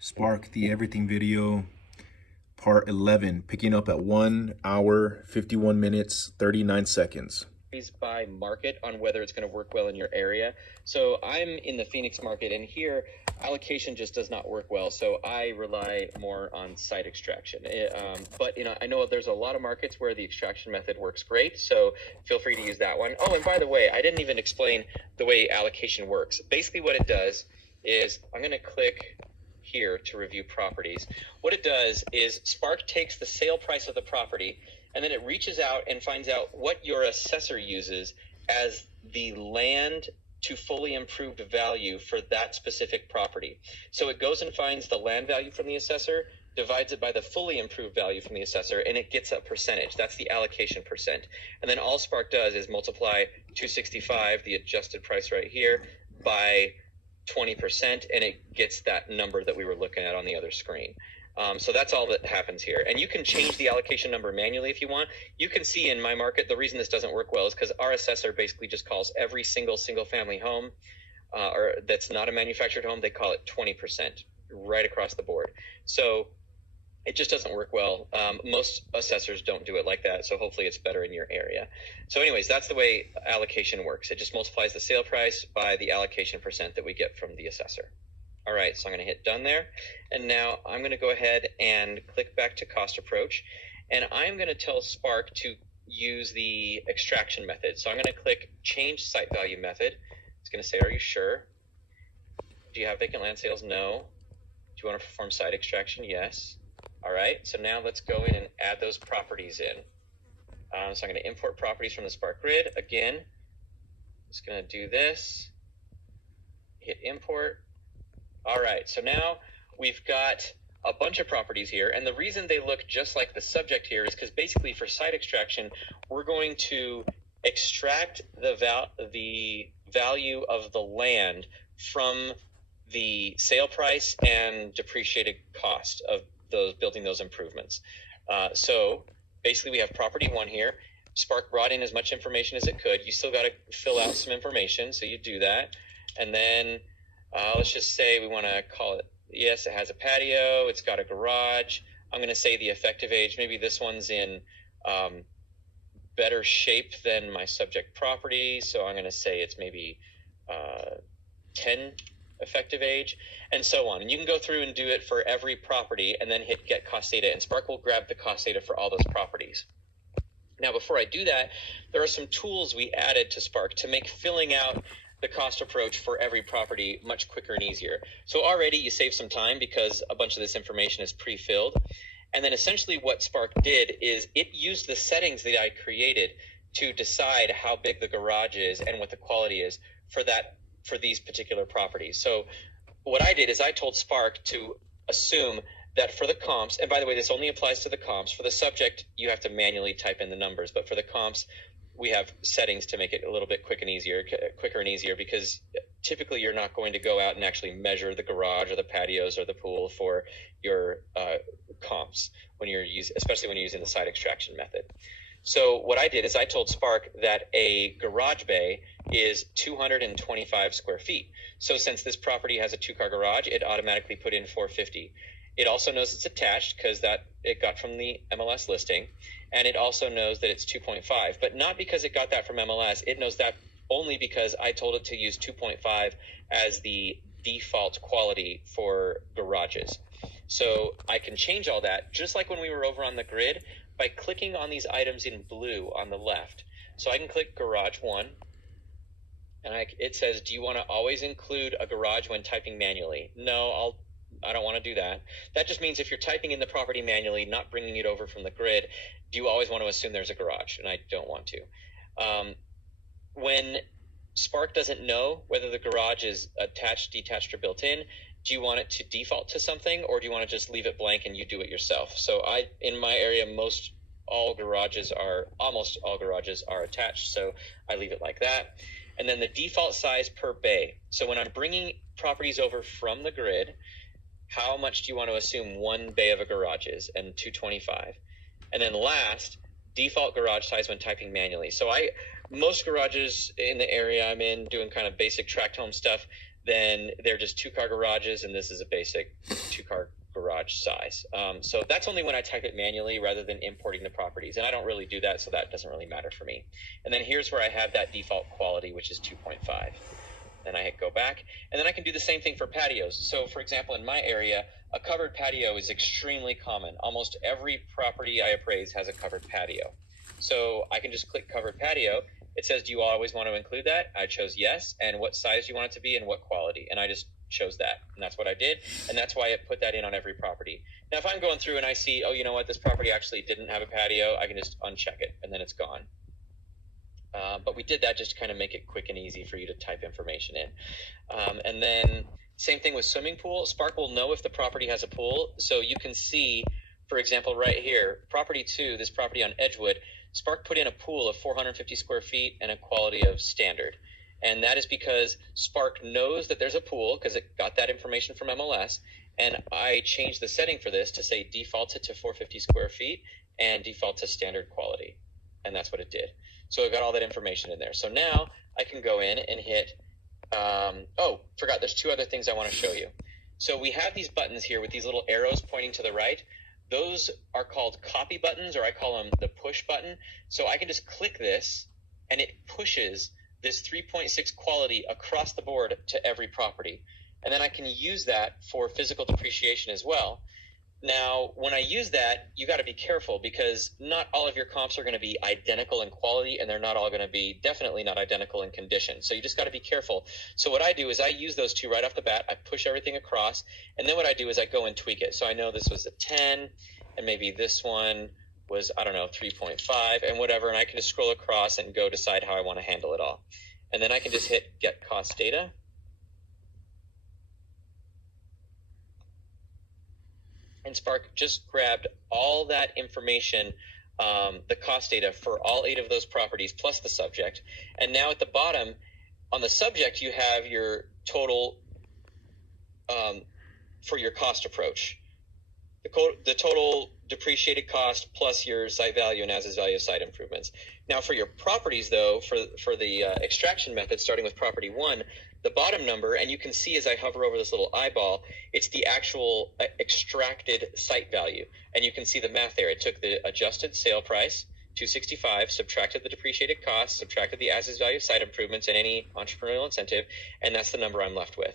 Spark the Everything video, part 11, picking up at 1 hour, 51 minutes, 39 seconds. By market on whether it's going to work well in your area. So I'm in the Phoenix market, and here allocation just does not work well. So I rely more on site extraction. But I know there's a lot of markets where the extraction method works great. So feel free to use that one. Oh, and by the way, I didn't even explain the way allocation works. Basically what it does is I'm going to click here to review properties. What it does is Spark takes the sale price of the property, and then it reaches out and finds out what your assessor uses as the land to fully improved value for that specific property. So it goes and finds the land value from the assessor, divides it by the fully improved value from the assessor, and it gets a percentage. That's the allocation percent. And then all Spark does is multiply 265, the adjusted price right here, by 20%, and it gets that number that we were looking at on the other screen. So that's all that happens here. And you can change the allocation number manually if you want. You can see in my market, the reason this doesn't work well is because our assessor basically just calls every single family home, or that's not a manufactured home, they call it 20% right across the board. So it just doesn't work well. Most assessors don't do it like that, so hopefully it's better in your area. So anyways, that's the way allocation works. It just multiplies the sale price by the allocation percent that we get from the assessor. All right, so I'm going to hit done there. And now I'm going to go ahead and click back to cost approach. And I'm going to tell Spark to use the extraction method. So I'm going to click change site value method. It's going to say, are you sure? Do you have vacant land sales? No. Do you want to perform site extraction? Yes. All right, so now let's go in and add those properties in. So I'm going to import properties from the Spark grid. Again, just going to do this, hit import. All right, so now we've got a bunch of properties here, and the reason they look just like the subject here is because basically for site extraction, we're going to extract the value of the land from the sale price and depreciated cost of building those improvements. So basically we have property one here. Spark brought in as much information as it could. You still got to fill out some information, so you do that. And then let's just say we want to call it, yes, it has a patio, it's got a garage. I'm going to say the effective age, maybe this one's in better shape than my subject property, so I'm going to say it's maybe 10 effective age, and so on. And you can go through and do it for every property and then hit get cost data, and Spark will grab the cost data for all those properties. Now, before I do that, there are some tools we added to Spark to make filling out the cost approach for every property much quicker and easier. So already you save some time because a bunch of this information is pre-filled. And then essentially what Spark did is it used the settings that I created to decide how big the garage is and what the quality is for these particular properties. So what I did is I told Spark to assume that for the comps, and by the way, this only applies to the comps. For the subject, you have to manually type in the numbers, but for the comps, we have settings to make it a little bit quicker and easier, because typically you're not going to go out and actually measure the garage or the patios or the pool for your comps especially when you're using the site extraction method. So what I did is I told Spark that a garage bay is 225 square feet. So since this property has a 2-car garage, it automatically put in 450. It also knows it's attached because it got from the MLS listing, and it also knows that it's 2.5, but not because it got that from MLS. It knows that only because I told it to use 2.5 as the default quality for garages. So I can change all that, just like when we were over on the grid, by clicking on these items in blue on the left. So I can click garage one, and it says, do you want to always include a garage when typing manually? No, I don't want to do that. That just means if you're typing in the property manually, not bringing it over from the grid, do you always want to assume there's a garage? And I don't want to. When Spark doesn't know whether the garage is attached, detached, or built in, do you want it to default to something, or do you want to just leave it blank and you do it yourself? So in my area, almost all garages are attached, so I leave it like that. And then the default size per bay. So when I'm bringing properties over from the grid, how much do you want to assume one bay of a garage is? And 225. And then last, default garage size when typing manually. So most garages in the area I'm in doing kind of basic tract home stuff, then they're just 2-car garages, and this is a basic 2-car garage size. So that's only when I type it manually rather than importing the properties, and I don't really do that, so that doesn't really matter for me. And then here's where I have that default quality, which is 2.5. Then I hit go back, and then I can do the same thing for patios. So for example, in my area, a covered patio is extremely common. Almost every property I appraise has a covered patio. So I can just click covered patio. It says, do you always want to include that? I chose yes, and what size do you want it to be and what quality, and I just chose that, and that's what I did, and that's why I put that in on every property. Now if I'm going through and I see, oh, you know what, this property actually didn't have a patio, I can just uncheck it, and then it's gone. But we did that just to kind of make it quick and easy for you to type information in. And then same thing with swimming pool. Spark will know if the property has a pool. So you can see, for example, right here, property 2, this property on Edgewood, Spark put in a pool of 450 square feet and a quality of standard. And that is because Spark knows that there's a pool because it got that information from MLS. And I changed the setting for this to say default it to 450 square feet and default to standard quality. And that's what it did. So I got all that information in there. So now I can go in and hit, oh, forgot, there's 2 other things I want to show you. So we have these buttons here with these little arrows pointing to the right. Those are called copy buttons, or I call them the push button. So I can just click this and it pushes this 3.6 quality across the board to every property. And then I can use that for physical depreciation as well. Now, when I use that, you got to be careful because not all of your comps are going to be identical in quality, and they're not all going to be definitely not identical in condition. So you just got to be careful. So what I do is I use those 2 right off the bat. I push everything across, and then what I do is I go and tweak it. So I know this was a 10, and maybe this one was, I don't know, 3.5 and whatever, and I can just scroll across and go decide how I want to handle it all. And then I can just hit get cost data. And Spark just grabbed all that information, the cost data for all 8 of those properties plus the subject. And now at the bottom on the subject, you have your total for your cost approach. The total depreciated cost plus your site value and as-is value of site improvements. Now for your properties though, for the extraction method, starting with property 1, the bottom number, and you can see as I hover over this little eyeball, it's the actual extracted site value. And you can see the math there. It took the adjusted sale price, $265, subtracted the depreciated cost, subtracted the as-is value of site improvements and any entrepreneurial incentive, and that's the number I'm left with.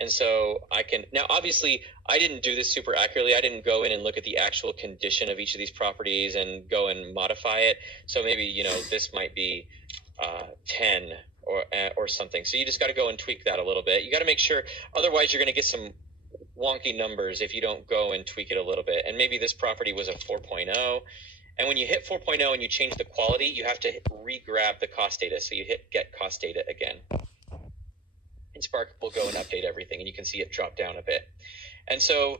And so I can, now obviously I didn't do this super accurately. I didn't go in and look at the actual condition of each of these properties and go and modify it. So maybe, you know, this might be 10 or something. So you just got to go and tweak that a little bit. You got to make sure, otherwise you're going to get some wonky numbers if you don't go and tweak it a little bit. And maybe this property was a 4.0. And when you hit 4.0 and you change the quality, you have to re-grab the cost data. So you hit get cost data again. And Spark will go and update everything, and you can see it drop down a bit. And so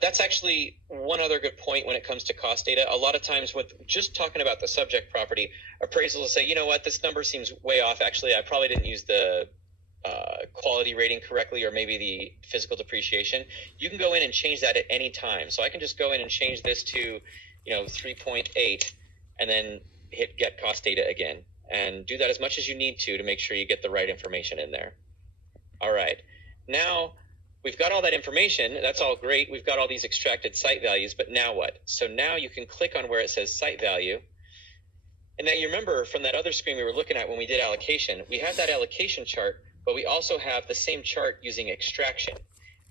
that's actually one other good point when it comes to cost data. A lot of times with just talking about the subject property, appraisals will say, you know what, this number seems way off. Actually, I probably didn't use the quality rating correctly, or maybe the physical depreciation. You can go in and change that at any time. So I can just go in and change this to, you know, 3.8 and then hit get cost data again, and do that as much as you need to make sure you get the right information in there. All right, now we've got all that information. That's all great. We've got all these extracted site values, but now what? So now you can click on where it says site value. And now you remember from that other screen we were looking at when we did allocation, we have that allocation chart, but we also have the same chart using extraction.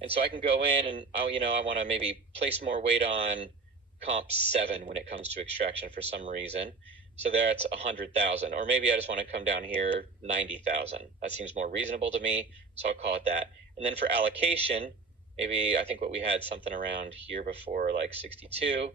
And so I can go in and, I want to maybe place more weight on comp 7 when it comes to extraction for some reason. So there it's 100,000, or maybe I just want to come down here 90,000. That seems more reasonable to me, so I'll call it that. And then for allocation, maybe I think what we had something around here before, like 62.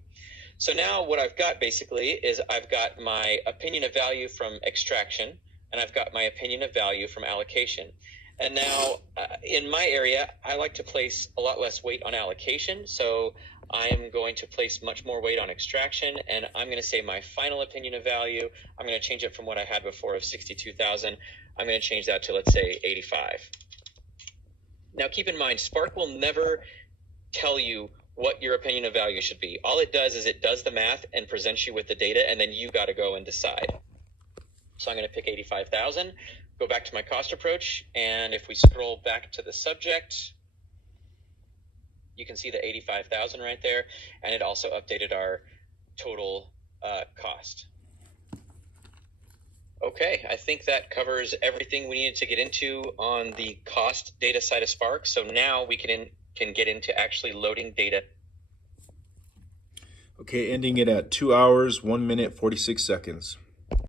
So now what I've got basically is I've got my opinion of value from extraction, and I've got my opinion of value from allocation. And now in my area, I like to place a lot less weight on allocation. So I am going to place much more weight on extraction, and I'm going to say my final opinion of value, I'm going to change it from what I had before of 62,000. I'm going to change that to, let's say, 85. Now keep in mind, Spark will never tell you what your opinion of value should be. All it does is it does the math and presents you with the data, and then you got to go and decide. So I'm going to pick 85,000, go back to my cost approach, and if we scroll back to the subject, you can see the 85,000 right there, and it also updated our total cost. Okay, I think that covers everything we needed to get into on the cost data side of Spark. So now we can get into actually loading data. Okay, ending it at 2 hours, 1 minute, 46 seconds.